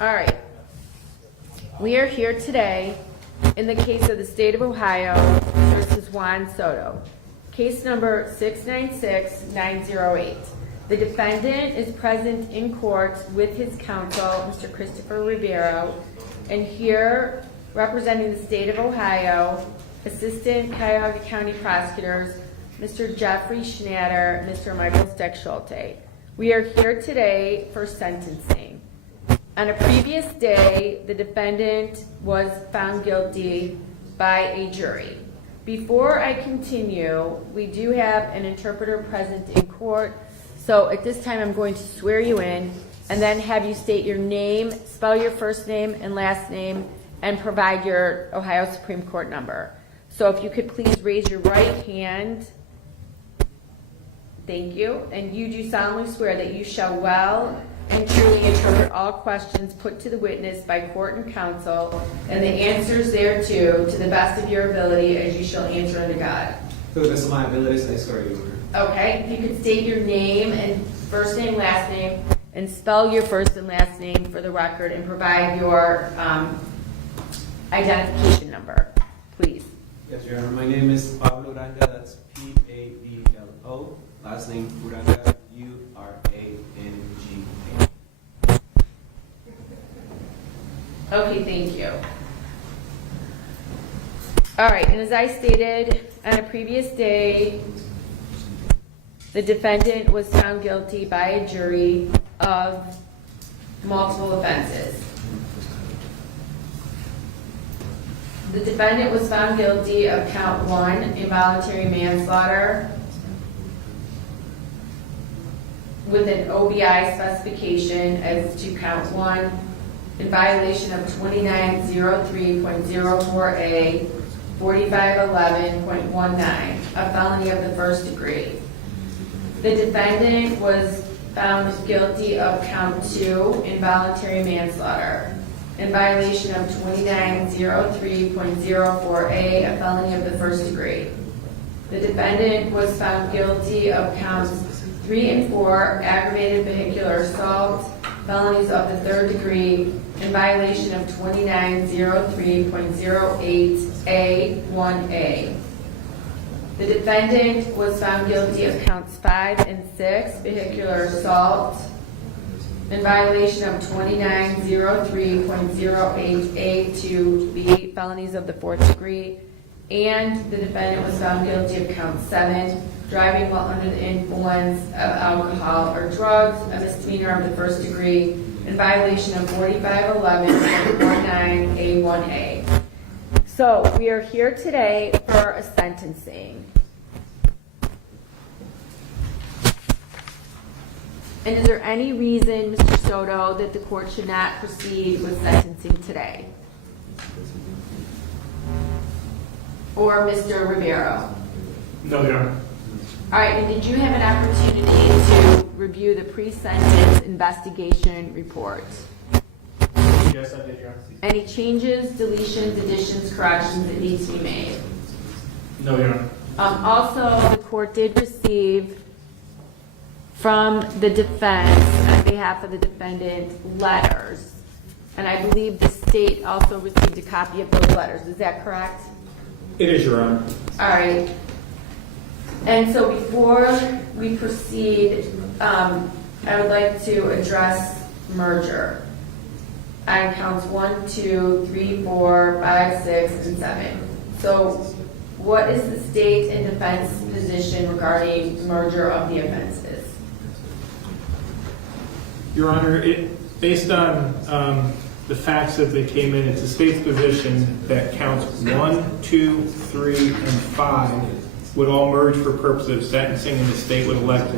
All right. We are here today in the case of the State of Ohio versus Juan Soto. Case number 696908. The defendant is present in court with his counsel, Mr. Christopher Ribeiro, and here representing the State of Ohio, Assistant Cuyahoga County Prosecutors, Mr. Jeffrey Schnatter, Mr. Michael Steck-Schulte. We are here today for sentencing. On a previous day, the defendant was found guilty by a jury. Before I continue, we do have an interpreter present in court, so at this time I'm going to swear you in and then have you state your name, spell your first name and last name, and provide your Ohio Supreme Court number. So if you could please raise your right hand. Thank you. And you do solemnly swear that you shall well and truly interpret all questions put to the witness by court and counsel, and the answers thereto to the best of your ability as you shall answer unto God. To the best of my abilities, I swear you will. Okay. If you could state your name and first name, last name, and spell your first and last name for the record, and provide your identification number, please. Yes, Your Honor. My name is Pablo Uranga. That's Pablo. Last name Uranga, Uranga. Okay, thank you. All right, and as I stated on a previous day, the defendant was found guilty by a jury of multiple offenses. The defendant was found guilty of count 1, involuntary manslaughter, with an OBI specification as to count 1 in violation of 2903.04A, 4511.19, a felony of the first degree. The defendant was found guilty of count 2, involuntary manslaughter, in violation of 2903.04A, a felony of the first degree. The defendant was found guilty of counts 3 and 4, aggravated vehicular assault, felonies of the third degree, in violation of 2903.08A1A. The defendant was found guilty of counts 5 and 6, vehicular assault, in violation of 2903.08A2B, felonies of the fourth degree, and the defendant was found guilty of count 7, driving while under the influence of alcohol or drugs, a misdemeanor of the first degree, in violation of 4511.19A1A. So we are here today for a sentencing. And is there any reason, Mr. Soto, that the court should not proceed with sentencing today? Or Mr. Ribeiro? No, Your Honor. All right, and did you have an opportunity to review the pre-sentence investigation report? Yes, I did, Your Honor. Any changes, deletions, additions, corrections that need to be made? No, Your Honor. Also, the court did receive from the defense, on behalf of the defendant, letters. And I believe the state also received a copy of those letters. Is that correct? It is, Your Honor. All right. And so before we proceed, I would like to address merger on counts 1, 2, 3, 4, 5, 6, and 7. So what is the state and defense position regarding merger of the offenses? Your Honor, based on the facts that they came in, it's the state's position that counts 1, 2, 3, and 5 would all merge for purposes of sentencing, and the state would elect to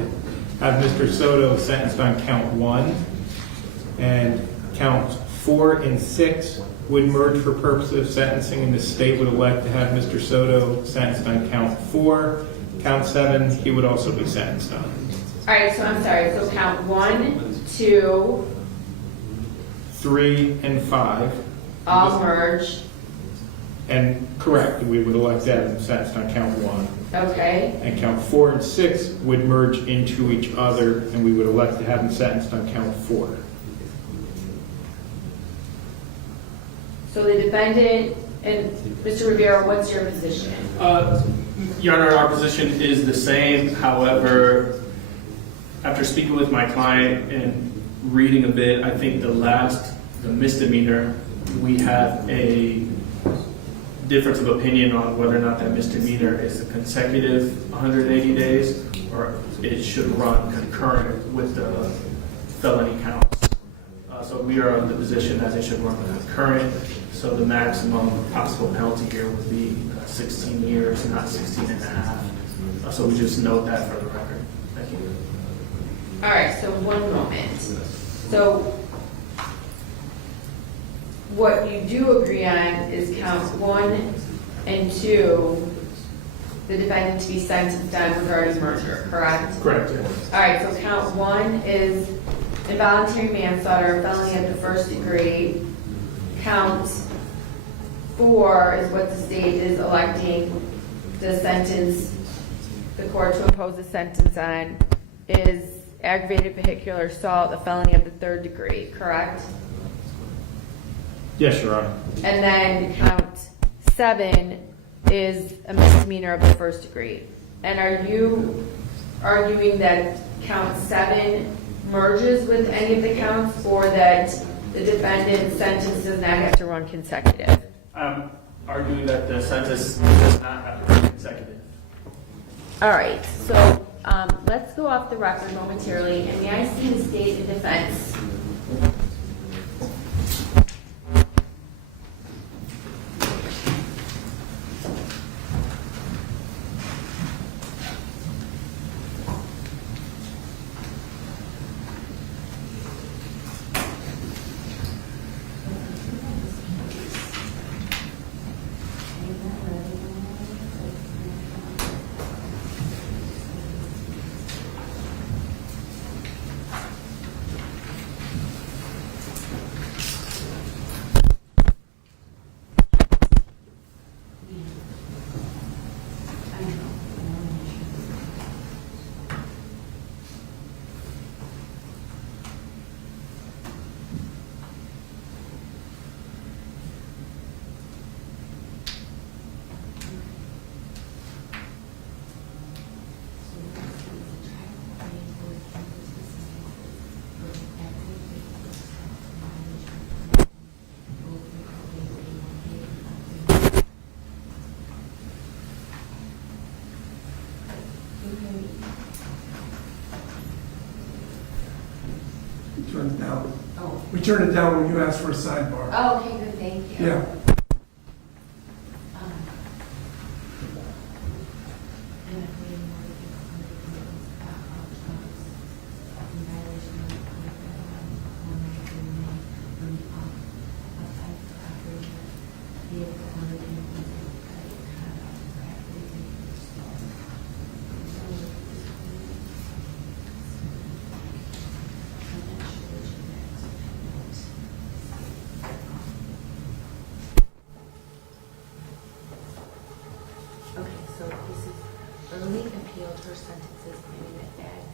have Mr. Soto sentenced on count 1, and counts 4 and 6 would merge for purposes of sentencing, and the state would elect to have Mr. Soto sentenced on count 4. Count 7, he would also be sentenced on. All right, so I'm sorry. So count 1, 2, 3, and 5. all merge. And correct, we would elect to have him sentenced on count 1. Okay. And count 4 and 6 would merge into each other, and we would elect to have him sentenced on count 4. So the defendant, and Mr. Rivera, what's your position? Your Honor, our position is the same. However, after speaking with my client and reading a bit, I think the misdemeanor, we have a difference of opinion on whether or not that misdemeanor is a consecutive 180 days or it should run concurrent with the felony counts. So we are in the position that it should run concurrent. So the maximum possible penalty here would be 16 years, not 16 and a half. So we just note that for the record. Thank you. All right, so one moment. So what you do agree on is counts 1 and 2, the defendant to be sentenced on regarding murder, correct? Correct, yes. All right, so count 1 is involuntary manslaughter, felony of the first degree. Count 4 is what the state is electing the sentence, the court to impose a sentence on, is aggravated vehicular assault, a felony of the third degree, correct? Yes, Your Honor. And then count 7 is a misdemeanor of the first degree. And are you arguing that count 7 merges with any of the counts, or that the defendant's sentence does not have to run consecutive? I'm arguing that the sentence does not have to be consecutive. All right, so let's go off the record momentarily, and may I see the state and defense? Turn it down. Oh. We turned it down when you asked for a sidebar. Oh, okay, good, thank you. Yeah. Okay, so this is early appeal for sentences claiming that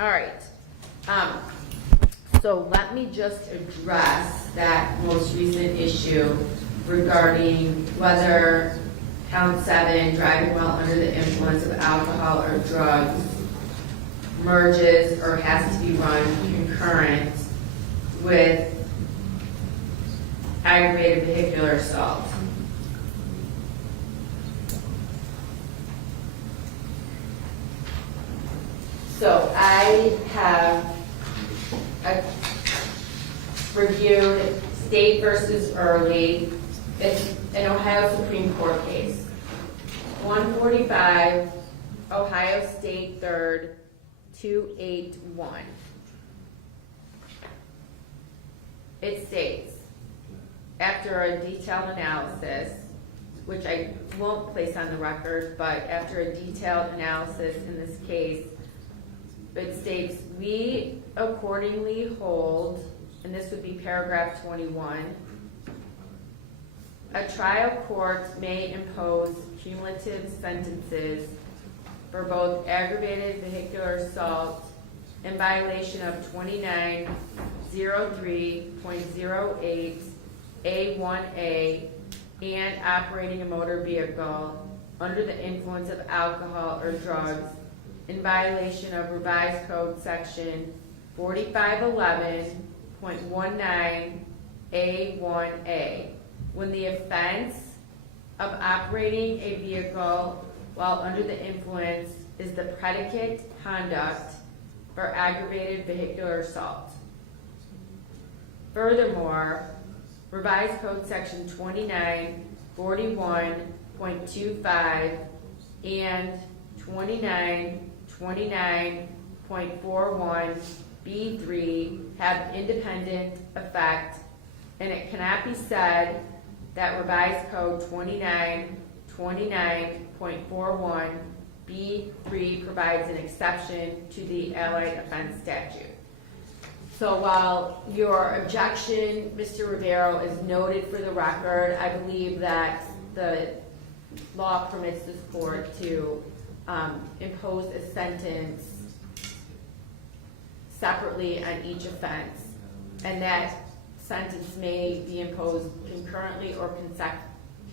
All right. So let me just address that most recent issue regarding whether count 7, driving while under the influence of alcohol or drugs, merges or has to be run concurrent with aggravated vehicular assault. So I have reviewed State versus Early. It's an Ohio Supreme Court case. 145, Ohio State 3rd, 281. It states, after a detailed analysis, which I won't place on the record, but after a detailed analysis in this case, it states, we accordingly hold, and this would be paragraph 21, a trial court may impose cumulative sentences for both aggravated vehicular assault in violation of 2903.08 A1A and operating a motor vehicle under the influence of alcohol or drugs in violation of revised code section 4511.19 A1A when the offense of operating a vehicle while under the influence is the predicate conduct for aggravated vehicular assault. Furthermore, revised code section 2941.25 and 2929.41 B3 have independent effect, and it cannot be said that revised code 2929.41 B3 provides an exception to the allied offense statute. So while your objection, Mr. Rivero, is noted for the record, I believe that the law permits this court to impose a sentence separately on each offense, and that sentence may be imposed concurrently or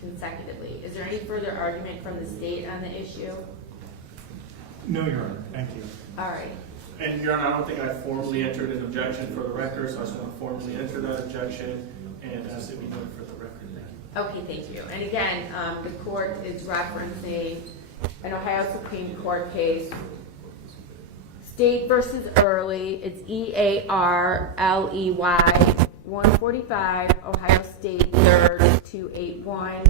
consecutively. Is there any further argument from the state on the issue? No, Your Honor, thank you. All right. And Your Honor, I don't think I formally entered an objection for the record, so I just want to formally enter that objection and ask it be noted for the record. Thank you. Okay, thank you. And again, the court is referencing an Ohio Supreme Court case, State versus Early. It's EARLEY 145, Ohio State 3rd, 281.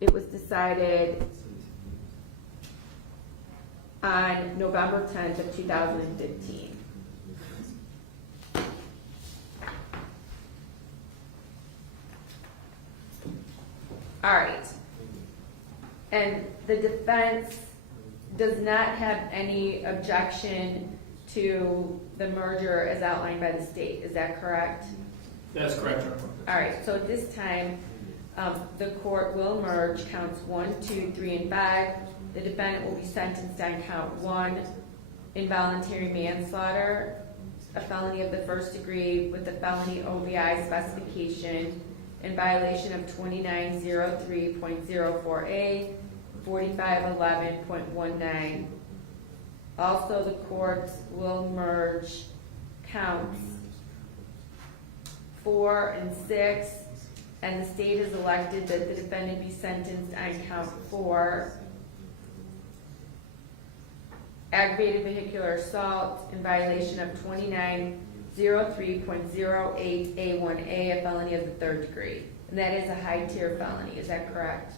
It was decided on November 10th of 2015. All right. And the defense does not have any objection to the merger as outlined by the state. Is that correct? That's correct, Your Honor. All right, so at this time, the court will merge counts 1, 2, 3, and 5. The defendant will be sentenced on count 1, involuntary manslaughter, a felony of the first degree with the felony OVI specification in violation of 2903.04A, 4511.19. Also, the court will merge counts 4 and 6, and the state has elected that the defendant be sentenced on count 4, aggravated vehicular assault in violation of 2903.08A1A, a felony of the third degree. And that is a high tier felony, is that correct?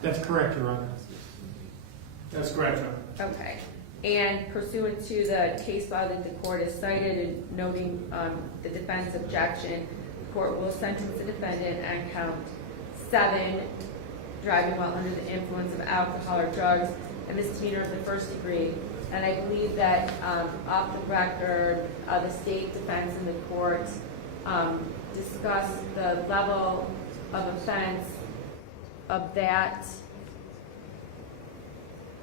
That's correct, Your Honor. That's correct, Your Honor. Okay. And pursuant to the case law that the court has cited and noting the defense objection, the court will sentence the defendant on count 7, driving while under the influence of alcohol or drugs, a misdemeanor of the first degree. And I believe that off the record, the state defense and the court discussed the level of offense of that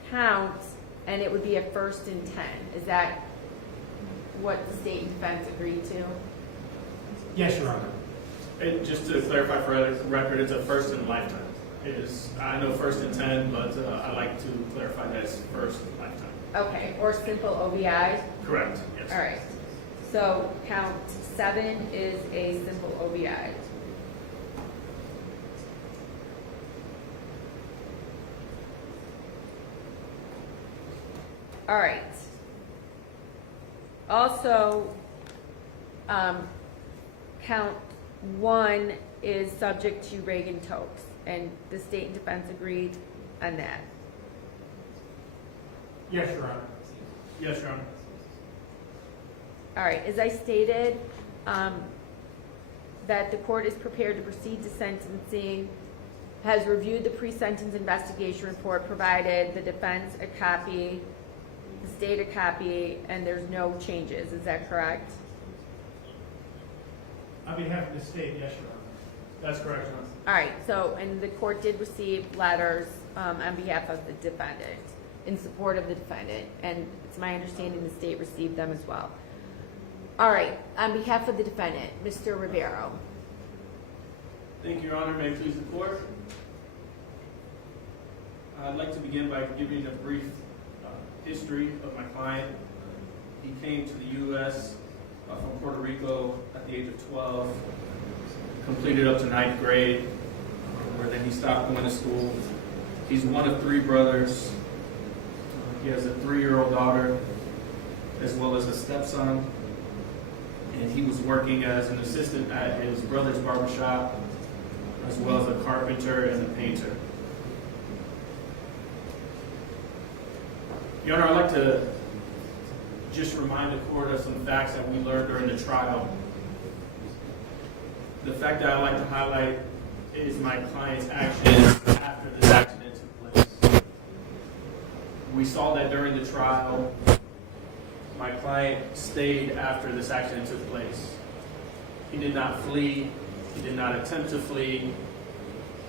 count, and it would be a first and 10. Is that what the state and defense agreed to? Yes, Your Honor. And just to clarify for the record, it's a first in a lifetime. I know first in 10, but I like to clarify that it's first in a lifetime. Okay, or simple OBI? Correct, yes. All right. So count 7 is a simple OBI. All right. Also, count 1 is subject to Reagan Tokes, and the state and defense agreed on that. Yes, Your Honor. Yes, Your Honor. All right, as I stated, that the court is prepared to proceed to sentencing, has reviewed the pre-sentence investigation report, provided the defense a copy, the state a copy, and there's no changes. Is that correct? On behalf of the state, yes, Your Honor. That's correct, Your Honor. All right, so, and the court did receive letters on behalf of the defendant, in support of the defendant, and it's my understanding the state received them as well. All right, on behalf of the defendant, Mr. Rivero. Thank you, Your Honor. May it please the court. I'd like to begin by giving a brief history of my client. He came to the U.S. From Puerto Rico at the age of 12, completed up to 9th grade, where then he stopped going to school. He's one of 3 brothers. He has a 3-year-old daughter, as well as a stepson. And he was working as an assistant at his brother's barbershop, as well as a carpenter and a painter. Your Honor, I'd like to just remind the court of some facts that we learned during the trial. The fact that I'd like to highlight is my client's actions after this accident took place. We saw that during the trial, my client stayed after this accident took place. He did not flee. He did not attempt to flee.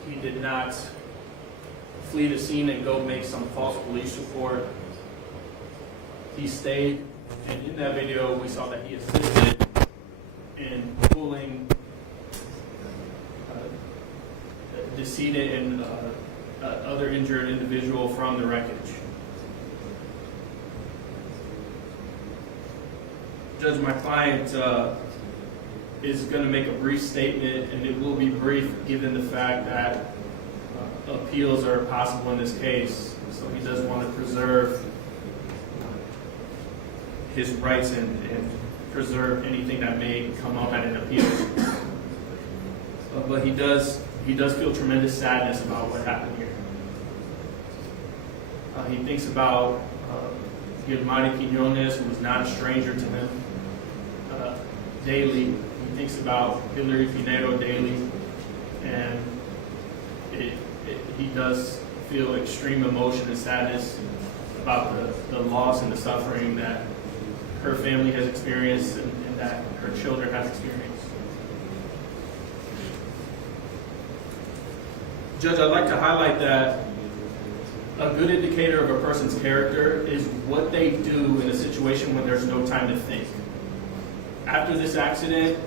He did not flee the scene and go make some false police report. He stayed, and in that video, we saw that he assisted in pulling a decedent and other injured individual from the wreckage. Judge, my client is going to make a brief statement, and it will be brief given the fact that appeals are possible in this case. So he does want to preserve his rights and preserve anything that may come up at an appeal. But he does feel tremendous sadness about what happened here. He thinks about Guillermo Quiñones, who was not a stranger to him, daily. He thinks about Hillary Pinero daily, and he does feel extreme emotion and sadness about the loss and the suffering that her family has experienced and that her children have experienced. Judge, I'd like to highlight that a good indicator of a person's character is what they do in a situation when there's no time to think. After this accident,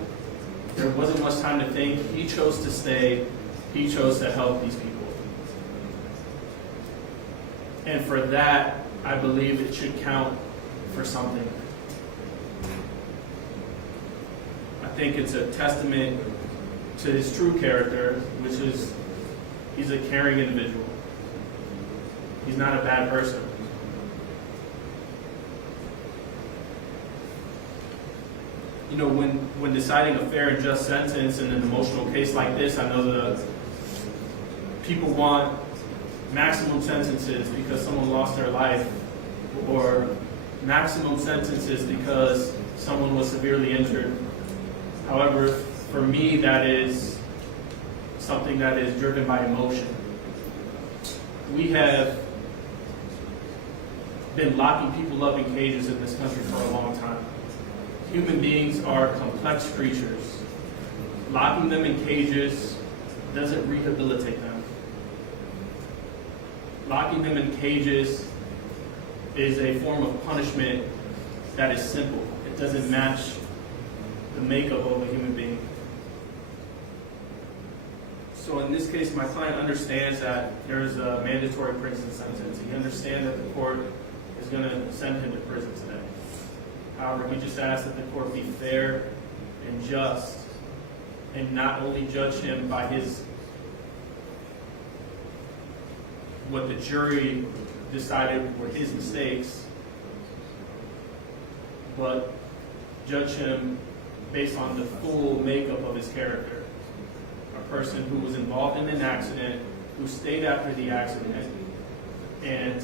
there wasn't much time to think. He chose to stay. He chose to help these people. And for that, I believe it should count for something. I think it's a testament to his true character, which is he's a caring individual. He's not a bad person. You know, when deciding a fair and just sentence in an emotional case like this, I know the people want maximum sentences because someone lost their life, or maximum sentences because someone was severely injured. However, for me, that is something that is driven by emotion. We have been locking people up in cages in this country for a long time. Human beings are complex creatures. Locking them in cages doesn't rehabilitate them. Locking them in cages is a form of punishment that is simple. It doesn't match the makeup of a human being. So in this case, my client understands that there is a mandatory prison sentence. He understands that the court is going to send him to prison today. However, he just asks that the court be fair and just, and not only judge him by what the jury decided were his mistakes, but judge him based on the full makeup of his character. A person who was involved in an accident, who stayed after the accident, and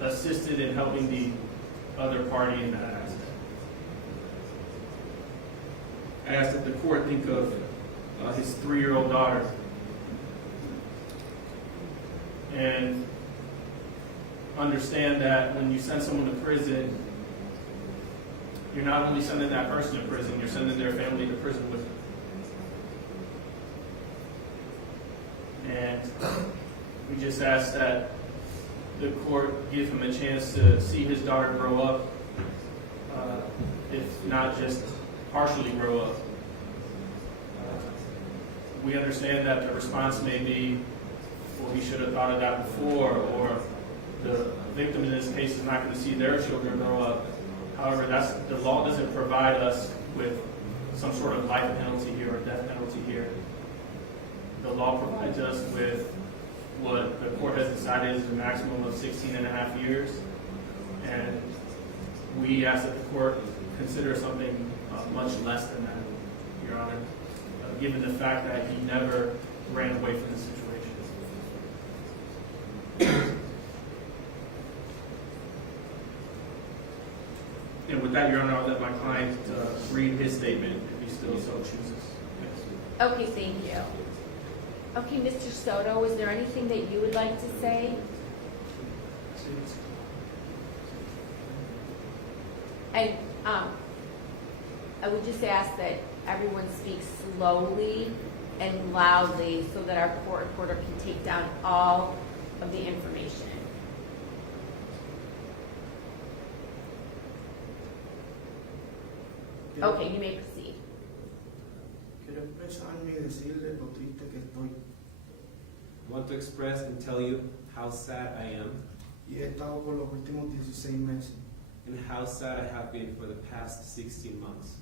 assisted in helping the other party in that accident. I ask that the court think of his 3-year-old daughter and understand that when you send someone to prison, you're not only sending that person to prison, you're sending their family to prison with them. And we just ask that the court give him a chance to see his daughter grow up, if not just partially grow up. We understand that the response may be, well, he should have thought of that before, or the victim in this case is not going to see their children grow up. However, the law doesn't provide us with some sort of life penalty here or death penalty here. The law provides us with what the court has decided is a maximum of 16.5 years. And we ask that the court consider something much less than that, Your Honor, given the fact that he never ran away from the situation. And with that, Your Honor, I'll let my client read his statement if he still so chooses. Yes. Okay, thank you. Okay, Mr. Soto, is there anything that you would like to say? And I would just ask that everyone speaks slowly and loudly so that our court reporter can take down all of the information. Okay, you may proceed. Quiero expresarme y decirle lo triste que estoy. I want to express and tell you how sad I am Y he estado por los últimos 16 meses. and how sad I have been for the past 16 months.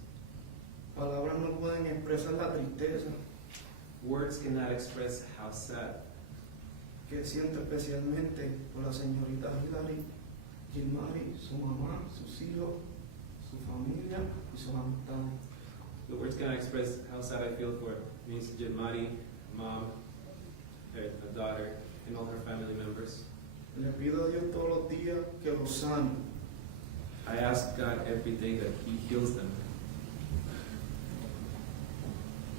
Palabras no pueden expresar la tristeza Words cannot express how sad que siento especialmente por la señorita Hilary, Gilmary, su mamá, sus hijos, su familia y sus amistades. the words cannot express how sad I feel for Miss Jemari, mom, her daughter, and all her family members. Le pido a Dios todos los días que los sane. I ask God every day that He heals them.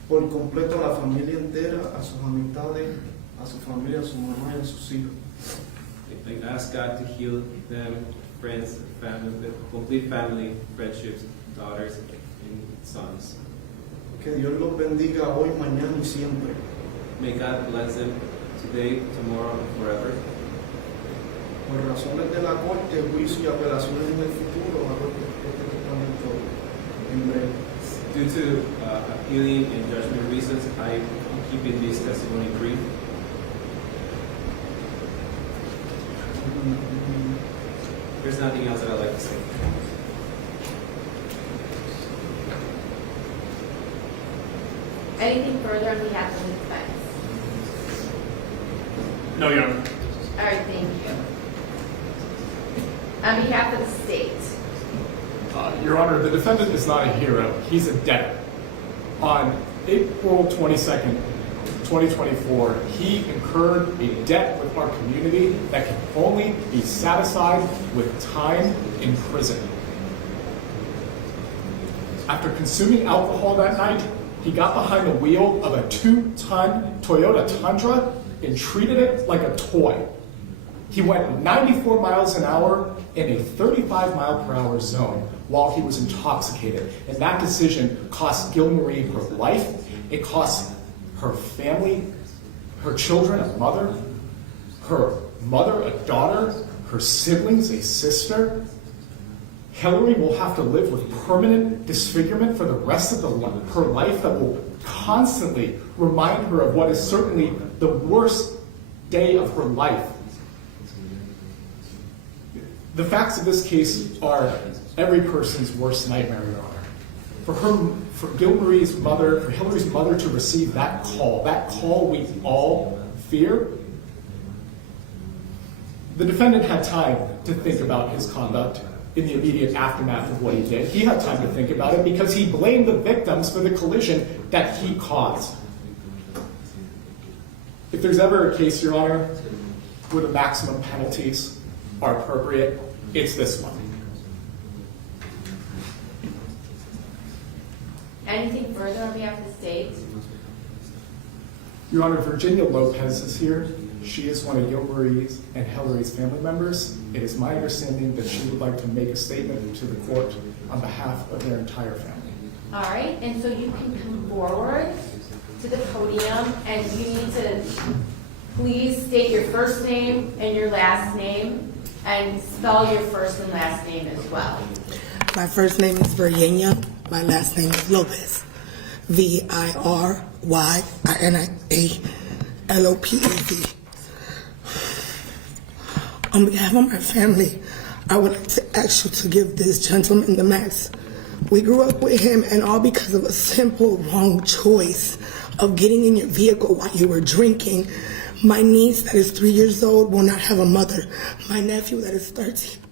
Por completo a la familia entera, a sus amistades, a su familia, a su mamá y a sus hijos. I ask God to heal them, friends, family, the complete family, friendships, daughters, and sons. Que Dios los bendiga hoy, mañana y siempre. May God bless them today, tomorrow, and forever. Por razones de la corte, juicio y apelaciones en el futuro, hago este testamento en breve. Due to appealing and judgment reasons, I am keeping this testimony brief. There's nothing else that I'd like to say. Anything further on behalf of the defense? No, Your Honor. All right, thank you. On behalf of the state. Your Honor, the defendant is not a hero. He's a debtor. On April 22nd, 2024, he incurred a debt with our community that can only be satisfied with time in prison. After consuming alcohol that night, he got behind the wheel of a 2-ton Toyota Tundra and treated it like a toy. He went 94 miles an hour in a 35-mile-per-hour zone while he was intoxicated. And that decision cost Gil-Marie her life. It cost her family, her children, a mother, her mother, a daughter, her siblings, a sister. Hillary will have to live with permanent disfigurement for the rest of her life that will constantly remind her of what is certainly the worst day of her life. The facts of this case are every person's worst nightmare, Your Honor. For Hillary's mother to receive that call we all fear, the defendant had time to think about his conduct in the immediate aftermath of what he did. He had time to think about it because he blamed the victims for the collision that he caused. If there's ever a case, Your Honor, where the maximum penalties are appropriate, it's this one. Anything further on behalf of the state? Your Honor, Virginia Lopez is here. She is one of Hillary's and Hillary's family members. It is my understanding that she would like to make a statement to the court on behalf of their entire family. All right, and so you can come forward to the podium, and you need to please state your first name and your last name, and spell your first and last name as well. My first name is Virginia. My last name is Lopez. VIRYINIALOPEZ. On behalf of my family, I would like to ask you to give this gentleman the max. We grew up with him, and all because of a simple wrong choice of getting in your vehicle while you were drinking. My niece that is 3 years old will not have a mother. My nephew that is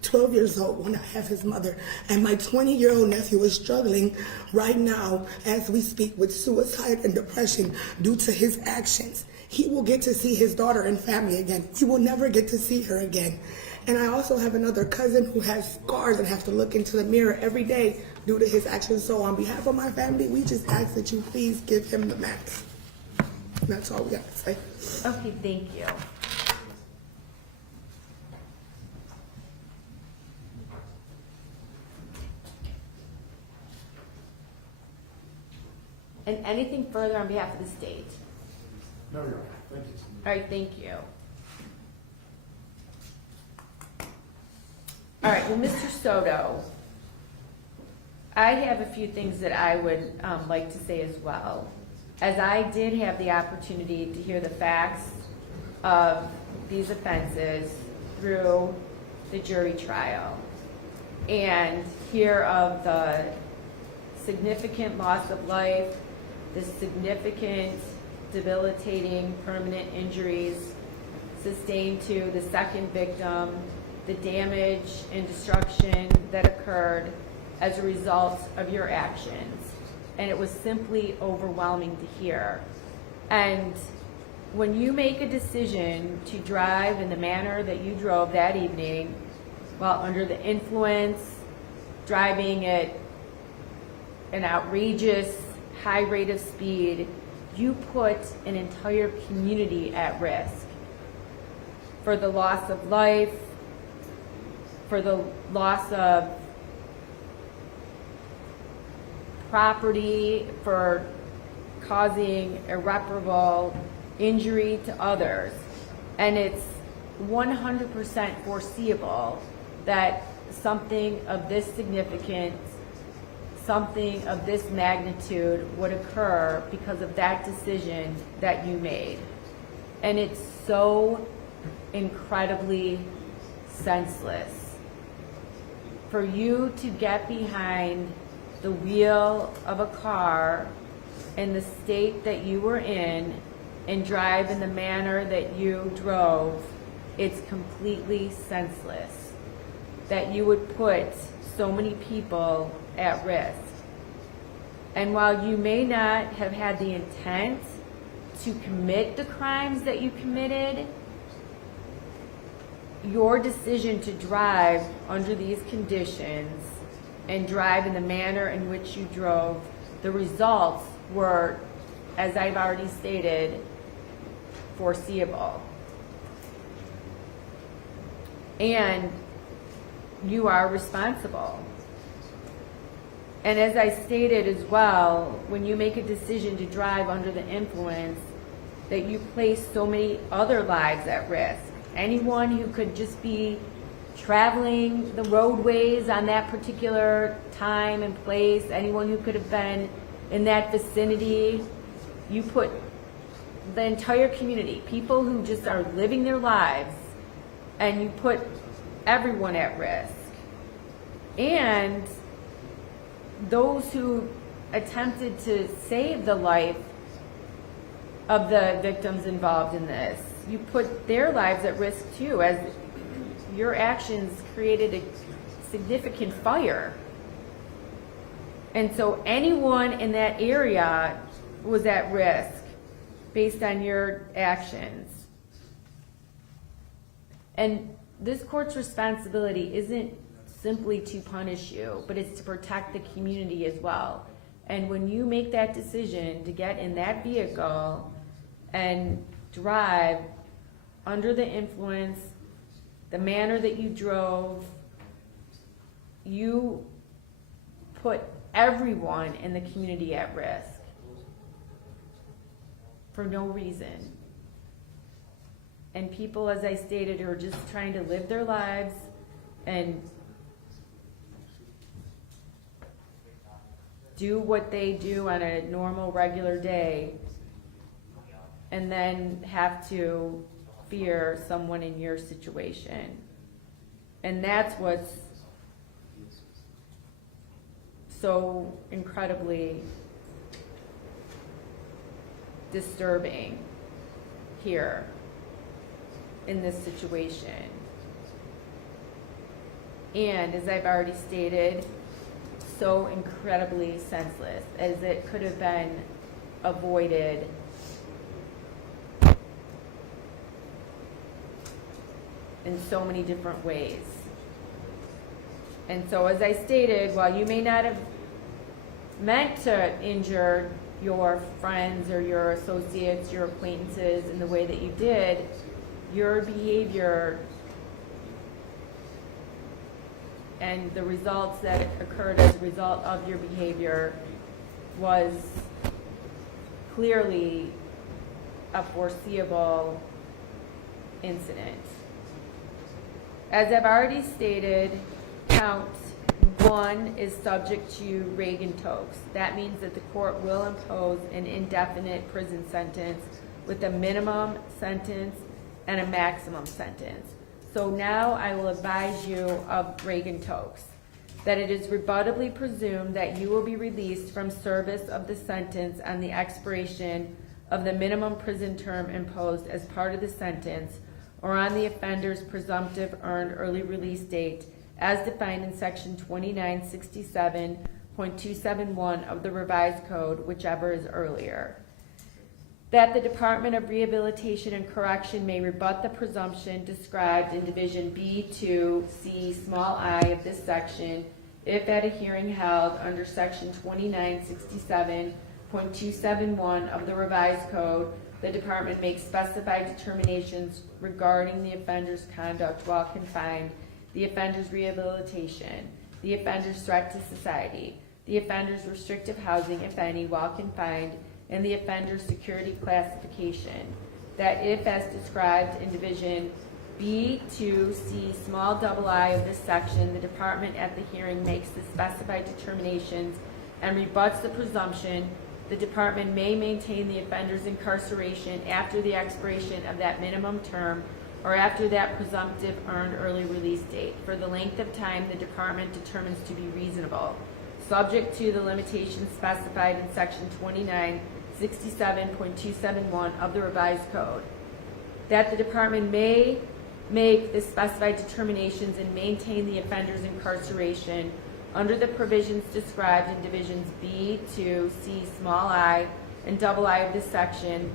12 years old will not have his mother. And my 20-year-old nephew is struggling right now as we speak with suicide and depression due to his actions. He will get to see his daughter and family again. He will never get to see her again. And I also have another cousin who has scars and has to look into the mirror every day due to his actions. So on behalf of my family, we just ask that you please give him the max. And that's all we got to say. Okay, thank you. And anything further on behalf of the state? No, Your Honor. Thank you. All right, thank you. All right, well, Mr. Soto, I have a few things that I would like to say as well. As I did have the opportunity to hear the facts of these offenses through the jury trial and hear of the significant loss of life, the significant debilitating permanent injuries sustained to the second victim, the damage and destruction that occurred as a result of your actions. And it was simply overwhelming to hear. And when you make a decision to drive in the manner that you drove that evening, while under the influence, driving at an outrageous high rate of speed, you put an entire community at risk for the loss of life, for the loss of property, for causing irreparable injury to others. And it's 100% foreseeable that something of this significance, something of this magnitude would occur because of that decision that you made. And it's so incredibly senseless for you to get behind the wheel of a car in the state that you were in and drive in the manner that you drove. It's completely senseless that you would put so many people at risk. And while you may not have had the intent to commit the crimes that you committed, your decision to drive under these conditions and drive in the manner in which you drove, the results were, as I've already stated, foreseeable. And you are responsible. And as I stated as well, when you make a decision to drive under the influence, that you place so many other lives at risk. Anyone who could just be traveling the roadways on that particular time and place, anyone who could have been in that vicinity. You put the entire community, people who just are living their lives, and you put everyone at risk. And those who attempted to save the life of the victims involved in this, you put their lives at risk too, as your actions created a significant fire. And so anyone in that area was at risk based on your actions. And this court's responsibility isn't simply to punish you, but it's to protect the community as well. And when you make that decision to get in that vehicle and drive under the influence, the manner that you drove, you put everyone in the community at risk for no reason. And people, as I stated, are just trying to live their lives and do what they do on a normal, regular day, and then have to fear someone in your situation. And that's what's so incredibly disturbing here in this situation. And as I've already stated, so incredibly senseless, as it could have been avoided in so many different ways. And so, as I stated, while you may not have meant to injure your friends or your associates, your acquaintances in the way that you did, your behavior and the results that occurred as a result of your behavior was clearly a foreseeable incident. As I've already stated, count 1 is subject to Reagan-Tokes. That means that the court will impose an indefinite prison sentence with a minimum sentence and a maximum sentence. So now I will advise you of Reagan-Tokes, that it is rebuttably presumed that you will be released from service of the sentence on the expiration of the minimum prison term imposed as part of the sentence, or on the offender's presumptive earned early release date as defined in section 2967.271 of the revised code, whichever is earlier. That the Department of Rehabilitation and Correction may rebut the presumption described in Division B2C small I of this section if at a hearing held under section 2967.271 of the revised code, the department makes specified determinations regarding the offender's conduct while confined, the offender's rehabilitation, the offender's threat to society, the offender's restrictive housing, if any, while confined, and the offender's security classification. That if, as described in Division B2C small I of this section, the department at the hearing makes the specified determinations and rebuts the presumption, the department may maintain the offender's incarceration after the expiration of that minimum term or after that presumptive earned early release date for the length of time the department determines to be reasonable, subject to the limitations specified in section 2967.271 of the revised code. That the department may make the specified determinations and maintain the offender's incarceration under the provisions described in Divisions B, 2, C, small I, and double I of this section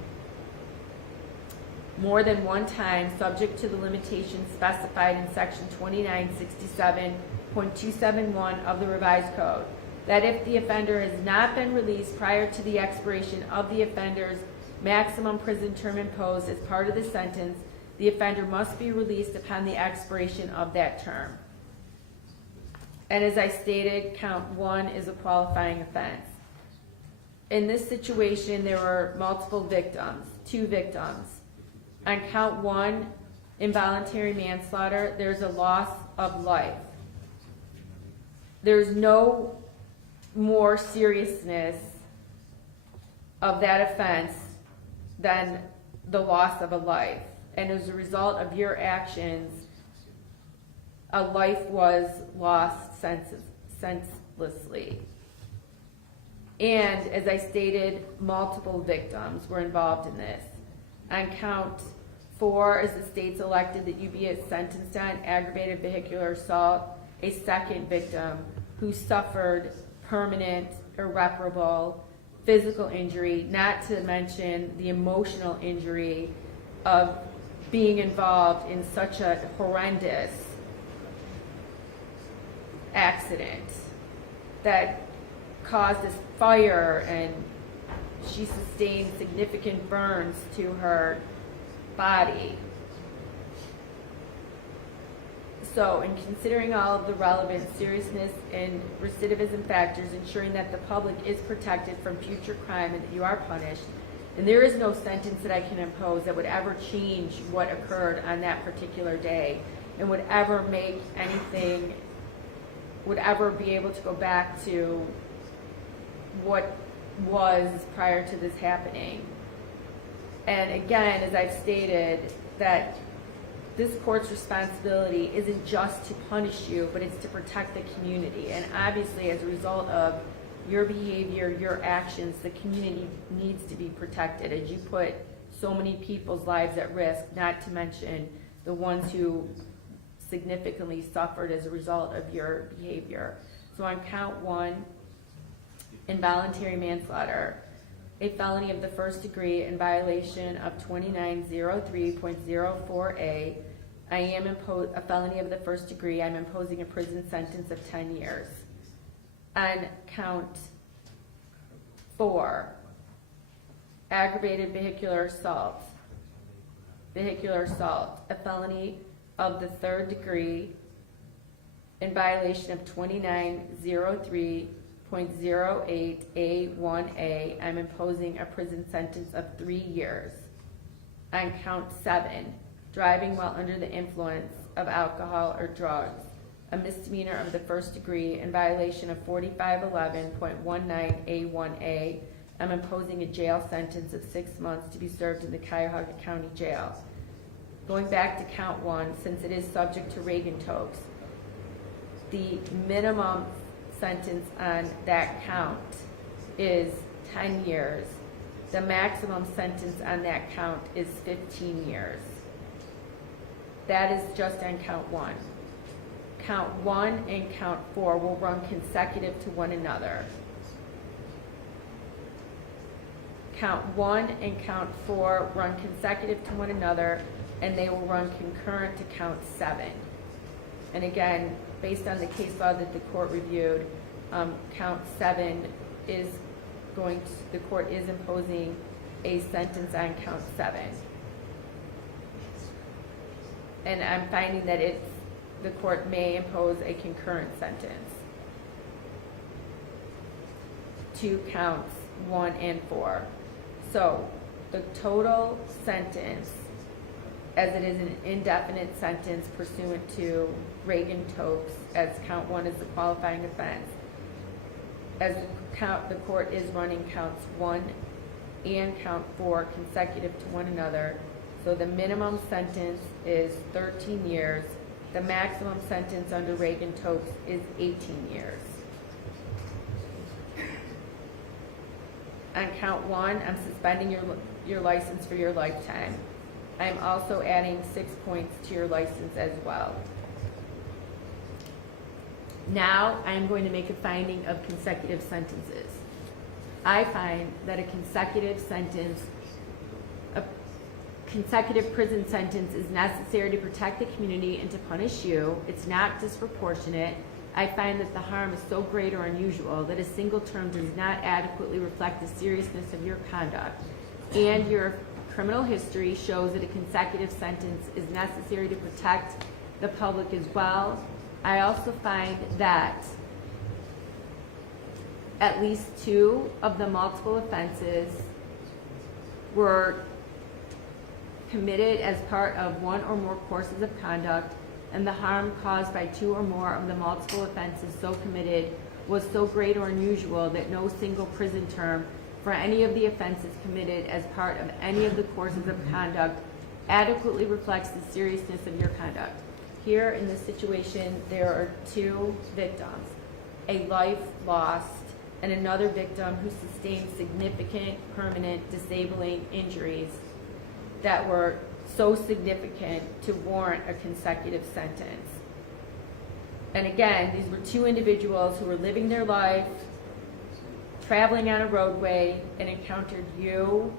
more than one time, subject to the limitations specified in section 2967.271 of the revised code. That if the offender has not been released prior to the expiration of the offender's maximum prison term imposed as part of the sentence, the offender must be released upon the expiration of that term. And as I stated, count 1 is a qualifying offense. In this situation, there were multiple victims, 2 victims. On count 1, involuntary manslaughter, there's a loss of life. There's no more seriousness of that offense than the loss of a life. And as a result of your actions, a life was lost senselessly. And as I stated, multiple victims were involved in this. On count 4, as the state's elected that you be sentenced on aggravated vehicular assault, a second victim who suffered permanent, irreparable physical injury, not to mention the emotional injury of being involved in such a horrendous accident that caused this fire, and she sustained significant burns to her body. So, in considering all of the relevant seriousness and recidivism factors, ensuring that the public is protected from future crime and that you are punished, and there is no sentence that I can impose that would ever change what occurred on that particular day and would ever make anything, would ever be able to go back to what was prior to this happening. And again, as I've stated, that this court's responsibility isn't just to punish you, but it's to protect the community. And obviously, as a result of your behavior, your actions, the community needs to be protected as you put so many people's lives at risk, not to mention the ones who significantly suffered as a result of your behavior. So on count 1, involuntary manslaughter, a felony of the first degree in violation of 2903.04A, I am a felony of the first degree, I'm imposing a prison sentence of 10 years. On count 4, aggravated vehicular assault, a felony of the third degree in violation of 2903.08A1A, I'm imposing a prison sentence of 3 years. On count 7, driving while under the influence of alcohol or drugs, a misdemeanor of the first degree in violation of 4511.19A1A, I'm imposing a jail sentence of 6 months to be served in the Cuyahoga County Jail. Going back to count 1, since it is subject to Reagan Tokes, the minimum sentence on that count is 10 years. The maximum sentence on that count is 15 years. That is just on count 1. Count 1 and count 4 will run consecutive to one another. Count 1 and count 4 run consecutive to one another, and they will run concurrent to count 7. And again, based on the case law that the court reviewed, count 7 is going to, the court is imposing a sentence on count 7. And I'm finding that the court may impose a concurrent sentence to counts 1 and 4. So the total sentence, as it is an indefinite sentence pursuant to Reagan Tokes, as count 1 is the qualifying offense, as the court is running counts 1 and count 4 consecutive to one another. So the minimum sentence is 13 years. The maximum sentence under Reagan Tokes is 18 years. On count 1, I'm suspending your license for your lifetime. I'm also adding 6 points to your license as well. Now I'm going to make a finding of consecutive sentences. I find that a consecutive prison sentence is necessary to protect the community and to punish you. It's not disproportionate. I find that the harm is so great or unusual that a single term does not adequately reflect the seriousness of your conduct. And your criminal history shows that a consecutive sentence is necessary to protect the public as well. I also find that at least 2 of the multiple offenses were committed as part of one or more courses of conduct, and the harm caused by two or more of the multiple offenses so committed was so great or unusual that no single prison term for any of the offenses committed as part of any of the courses of conduct adequately reflects the seriousness of your conduct. Here in this situation, there are two victims, a life lost and another victim who sustained significant, permanent, disabling injuries that were so significant to warrant a consecutive sentence. And again, these were two individuals who were living their life, traveling on a roadway, and encountered you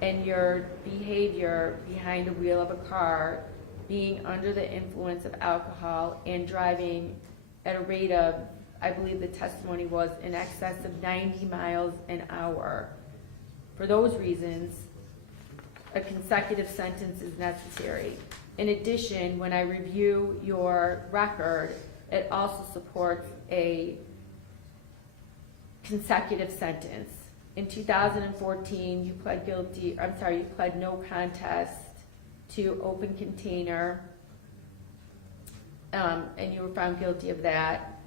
and your behavior behind the wheel of a car, being under the influence of alcohol and driving at a rate of, I believe the testimony was, in excess of 90 miles an hour. For those reasons, a consecutive sentence is necessary. In addition, when I review your record, it also supports a consecutive sentence. In 2014, you pled no contest to open container, and you were found guilty of that.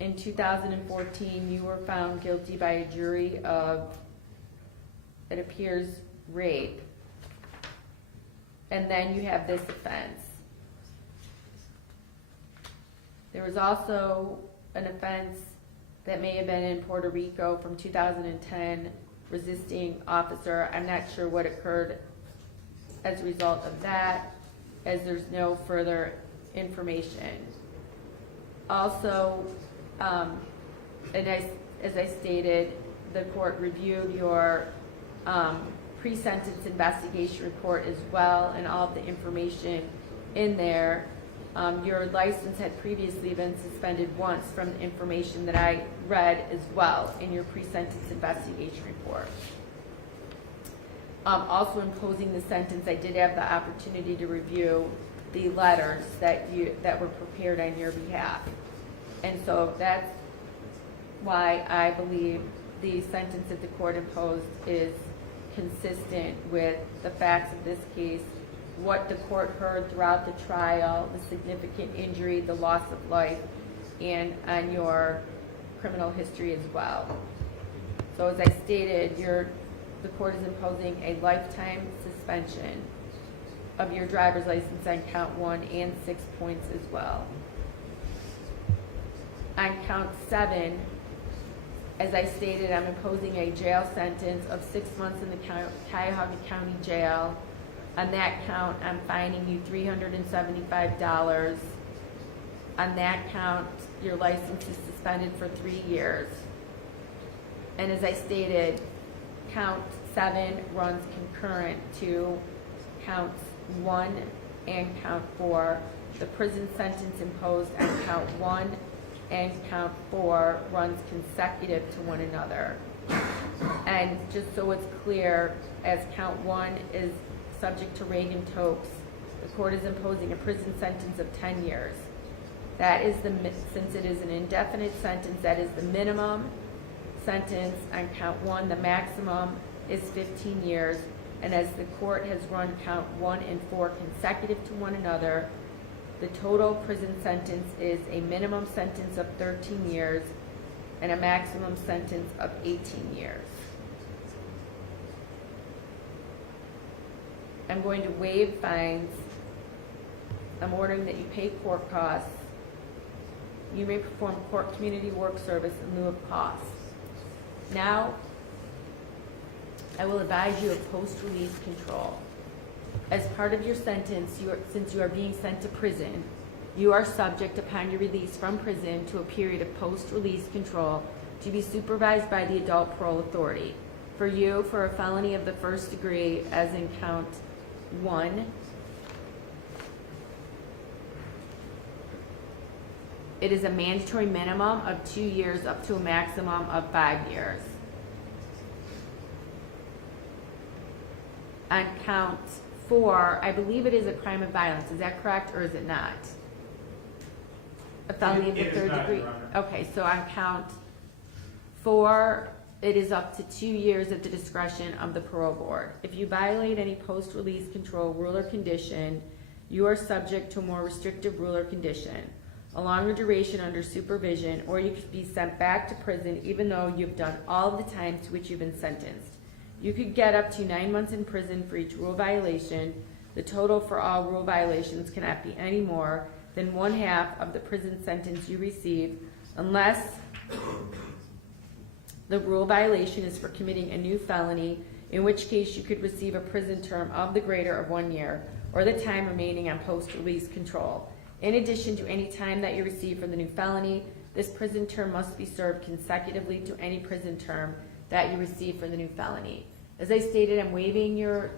In 2014, you were found guilty by a jury of, it appears, rape. And then you have this offense. There was also an offense that may have been in Puerto Rico from 2010, resisting officer. I'm not sure what occurred as a result of that, as there's no further information. Also, as I stated, the court reviewed your pre-sentence investigation report as well, and all of the information in there. Your license had previously been suspended once from the information that I read as well in your pre-sentence investigation report. Also imposing the sentence, I did have the opportunity to review the letters that were prepared on your behalf. And so that's why I believe the sentence that the court imposed is consistent with the facts of this case, what the court heard throughout the trial, the significant injury, the loss of life, and on your criminal history as well. So as I stated, the court is imposing a lifetime suspension of your driver's license on count 1 and 6 points as well. On count 7, as I stated, I'm imposing a jail sentence of 6 months in the Cuyahoga County Jail. On that count, I'm fining you $375. On that count, your license is suspended for 3 years. And as I stated, count 7 runs concurrent to counts 1 and count 4. The prison sentence imposed on count 1 and count 4 runs consecutive to one another. And just so it's clear, as count 1 is subject to Reagan Tokes, the court is imposing a prison sentence of 10 years. That is since it is an indefinite sentence, that is the minimum sentence on count 1. The maximum is 15 years. And as the court has run count 1 and 4 consecutive to one another, the total prison sentence is a minimum sentence of 13 years and a maximum sentence of 18 years. I'm going to waive fines. I'm ordering that you pay court costs. You may perform court community work service in lieu of costs. Now, I will advise you of post-release control. As part of your sentence, since you are being sent to prison, you are subject upon your release from prison to a period of post-release control to be supervised by the adult parole authority. For you, for a felony of the first degree, as in count 1, it is a mandatory minimum of 2 years up to a maximum of 5 years. On count 4, I believe it is a crime of violence. Is that correct, or is it not? A felony of the It is third not, degree? Your Honor. Okay, so on count 4, it is up to 2 years at the discretion of the parole board. If you violate any post-release control rule or condition, you are subject to a more restrictive rule or condition, a longer duration under supervision, or you could be sent back to prison even though you've done all of the time to which you've been sentenced. You could get up to 9 months in prison for each rule violation. The total for all rule violations cannot be any more than 1/2 of the prison sentence you receive unless the rule violation is for committing a new felony, in which case you could receive a prison term of the greater of 1 year, or the time remaining on post-release control. In addition to any time that you receive for the new felony, this prison term must be served consecutively to any prison term that you receive for the new felony. As I stated, I'm waiving your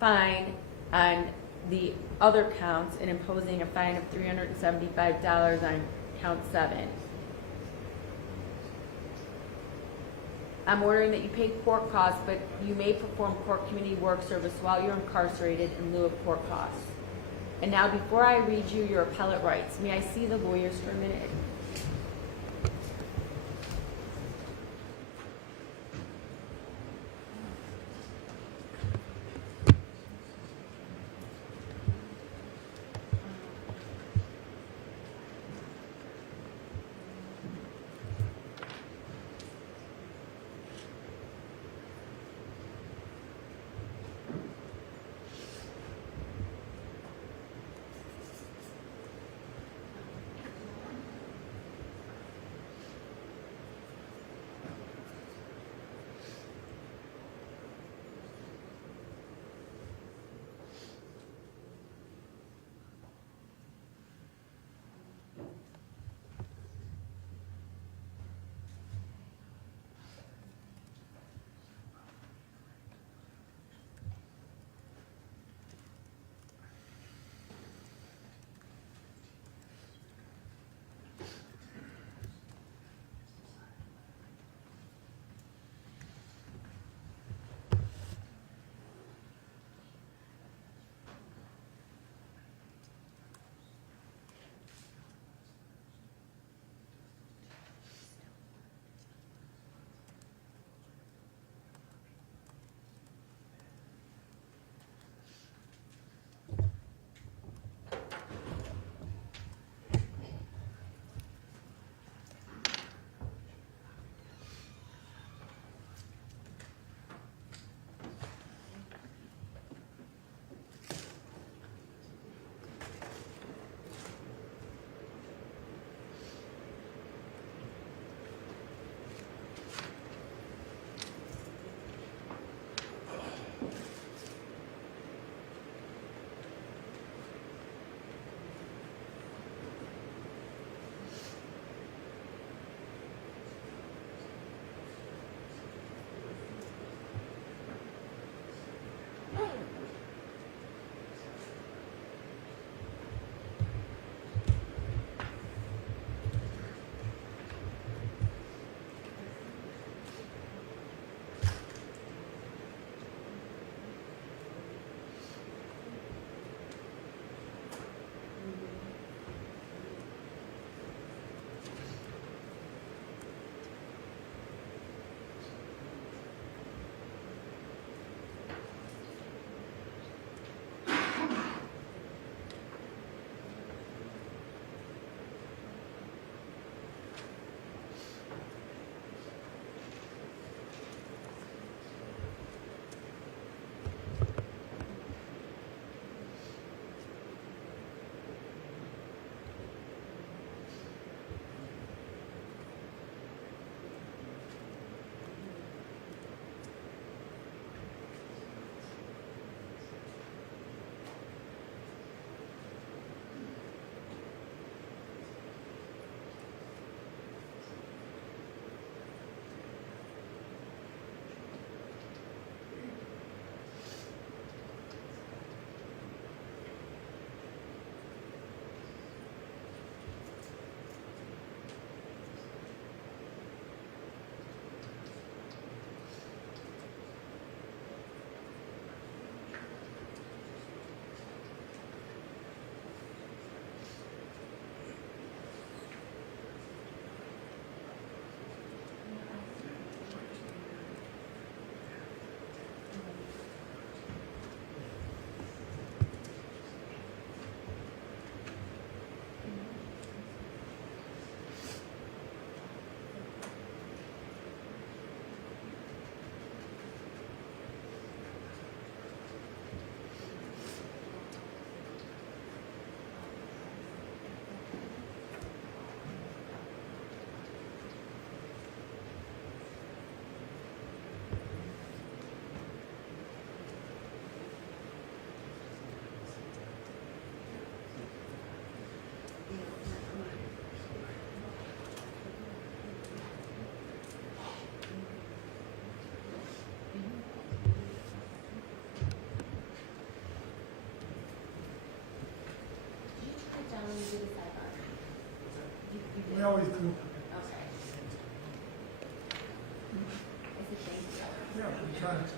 fine on the other counts and imposing a fine of $375 on count 7. I'm ordering that you pay court costs, but you may perform court community work service while you're incarcerated in lieu of court costs. And now, before I read you your appellate rights, may I see the lawyers for a minute?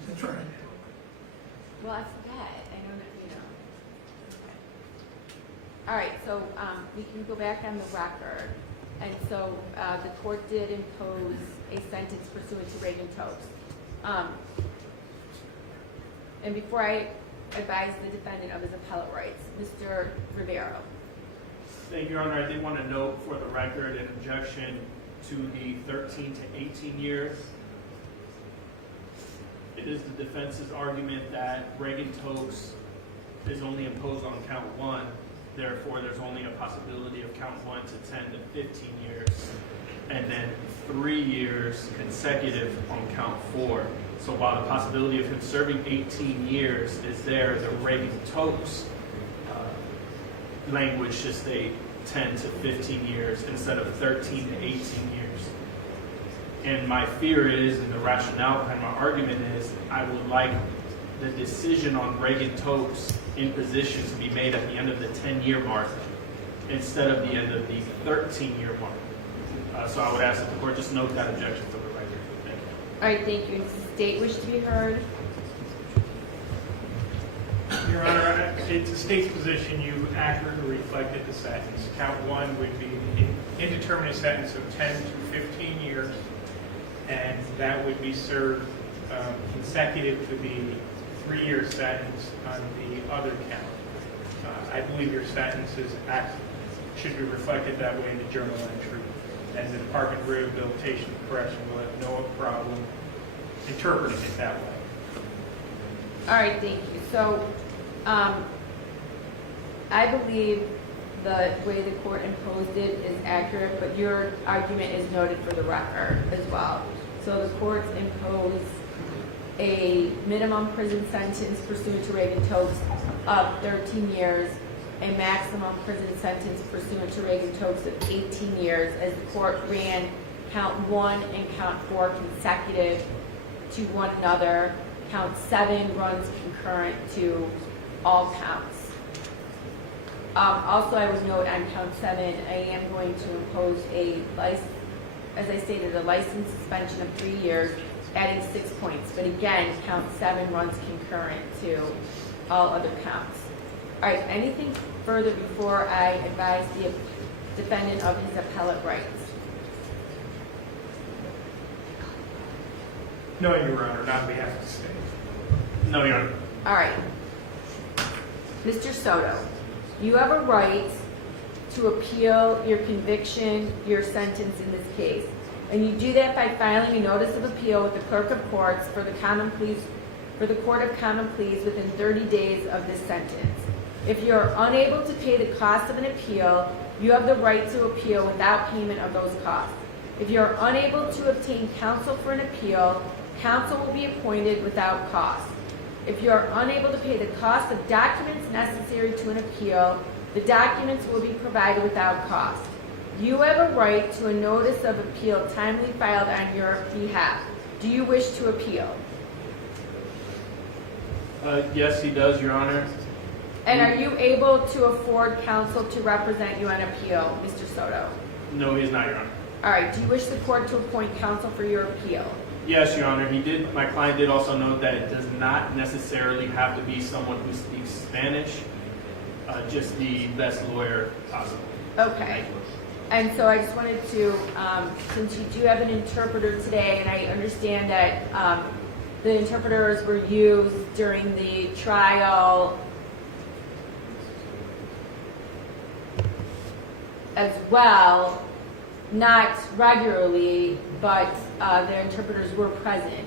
That's right. Well, I forget. I know that, you know. Okay. All right, so we can go back on the record. And so the court did impose a sentence pursuant to Reagan-Tokes. And before I advise the defendant of his appellate rights, Mr. Rivero. Thank you, Your Honor. I did want to note for the record an objection to the 13 to 18 years. It is the defense's argument that Reagan-Tokes is only imposed on count 1. Therefore, there's only a possibility of count 1 to 10 to 15 years, and then 3 years consecutive on count 4. So while the possibility of him serving 18 years is there, the Reagan-Tokes language should state 10 to 15 years instead of 13 to 18 years. And my fear is, and the rationale behind my argument is, I would like the decision on Reagan-Tokes imposition to be made at the end of the 10-year mark instead of the end of the 13-year mark. So I would ask that the court just note that objection for the record. Thank you. All right, thank you. Does the state wish to be heard? Your Honor, it's the state's position you accurately reflected the sentence. Count 1 would be an indeterminate sentence of 10 to 15 years, and that would be served consecutive to the 3-year sentence on the other count. I believe your sentences should be reflected that way in the journal entry, and the Department of Rehabilitation and Correction will have no problem interpreting it that way. All right, thank you. So I believe the way the court imposed it is accurate, but your argument is noted for the record as well. So the courts impose a minimum prison sentence pursuant to Reagan-Tokes of 13 years, a maximum prison sentence pursuant to Reagan-Tokes of 18 years, as the court ran count 1 and count 4 consecutive to one another. Count 7 runs concurrent to all counts. Also, I would note on count 7, I am going to impose as I stated, a license suspension of 3 years, adding 6 points. But again, count 7 runs concurrent to all other counts. All right, anything further before I advise the defendant of his appellate rights? No, Your Honor, not on behalf of the state. No, Your Honor. All right. Mr. Soto, you have a right to appeal your conviction, your sentence in this case. And you do that by filing a notice of appeal with the clerk of courts for the Court of Common Pleas within 30 days of this sentence. If you're unable to pay the cost of an appeal, you have the right to appeal without payment of those costs. If you're unable to obtain counsel for an appeal, counsel will be appointed without cost. If you are unable to pay the cost of documents necessary to an appeal, the documents will be provided without cost. You have a right to a notice of appeal timely filed on your behalf. Do you wish to appeal? Yes, he does, Your Honor. And are you able to afford counsel to represent you on appeal, Mr. Soto? No, he is not, Your Honor. All right, do you wish the court to appoint counsel for your appeal? Yes, Your Honor. My client did also note that it does not necessarily have to be someone who speaks Spanish, just the best lawyer possible. Okay. And so I just wanted to, since you do have an interpreter today, and I understand that the interpreters were used during the trial as well, not regularly, but their interpreters were present.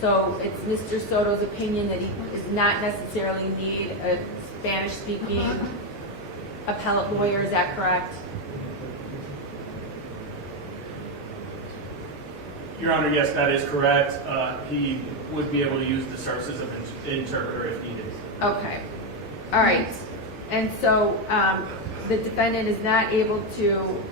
So it's Mr. Soto's opinion that he does not necessarily need a Spanish-speaking appellate lawyer. Is that correct? Your Honor, yes, that is correct. He would be able to use the services of an interpreter if needed. Okay. All right. And so the defendant is not able to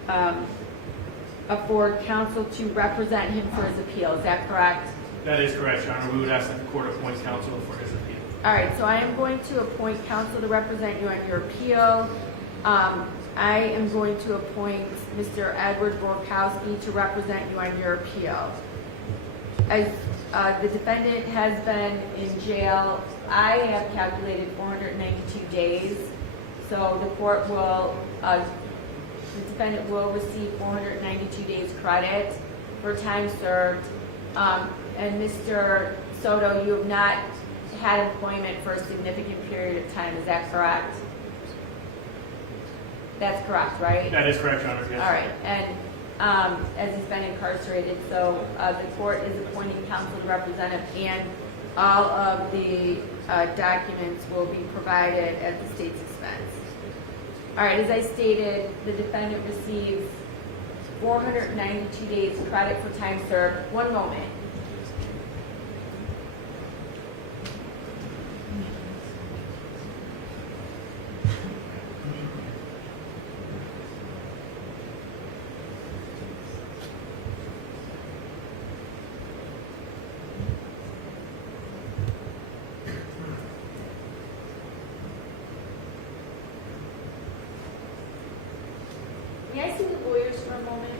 afford counsel to represent him for his appeal. Is that correct? That is correct, Your Honor. We would ask that the court appoint counsel for his appeal. All right. So I am going to appoint counsel to represent you on your appeal. I am going to appoint Mr. Edward Borkowski to represent you on your appeal. As The defendant has been in jail, I have calculated 492 days. So the court will, the defendant will receive 492 days credit for time served. And Mr. Soto, you have not had employment for a significant period of time, is that correct? That's correct, right? That is correct, Your Honor, yes. All right, and as he's been incarcerated, so the court is appointing counsel to represent him, and all of the documents will be provided at the state's expense. All right, as I stated, the defendant receives 492 days credit for time served. One moment. May I see the lawyers for a moment?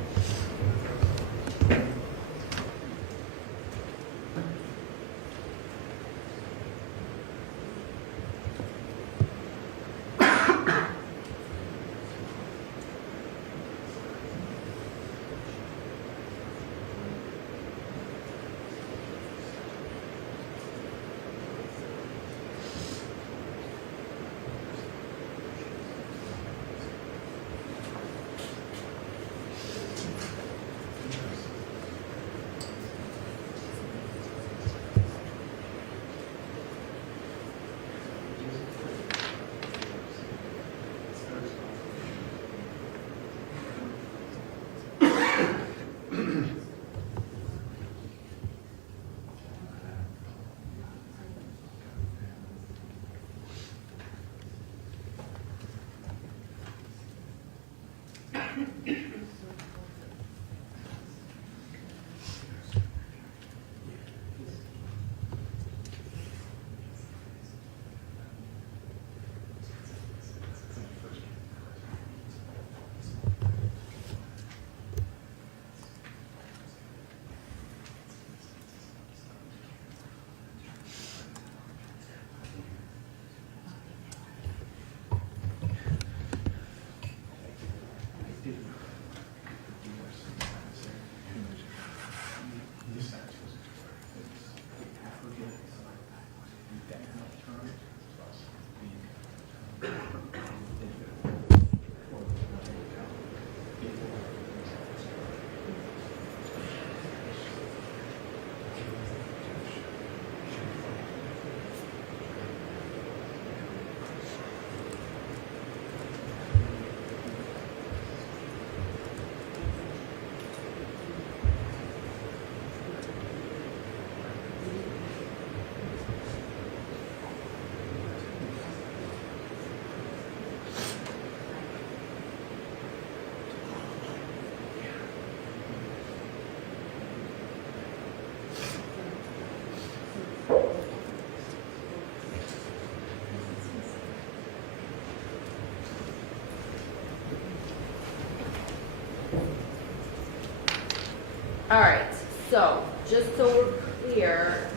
All right, so just so we're clear,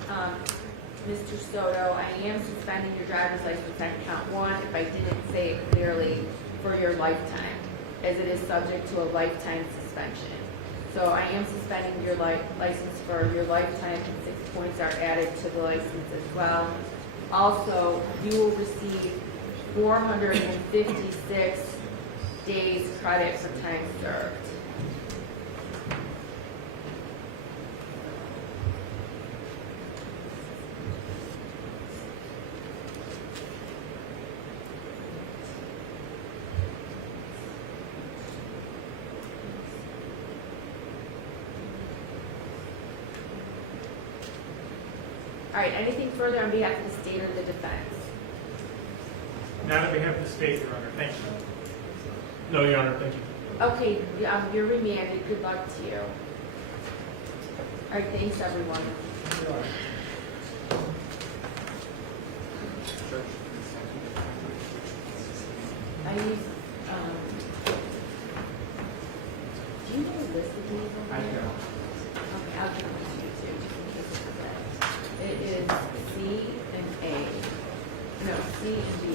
Mr. Soto, I am suspending your driver's license on count one if I didn't say it clearly for your lifetime, as it is subject to a lifetime suspension. So I am suspending your license for your lifetime, and 6 points are added to the license as well. Also, you will receive 456 days credit for time served. All right, anything further on behalf of the state or the defense? Not on behalf of the state, Your Honor. Thank you. No, Your Honor, thank you. Okay, you're remanded. Good luck to you. All right, thanks, everyone. I need, do you know the list of these? I don't. Okay, I'll give them to you too, just in case it's C and D.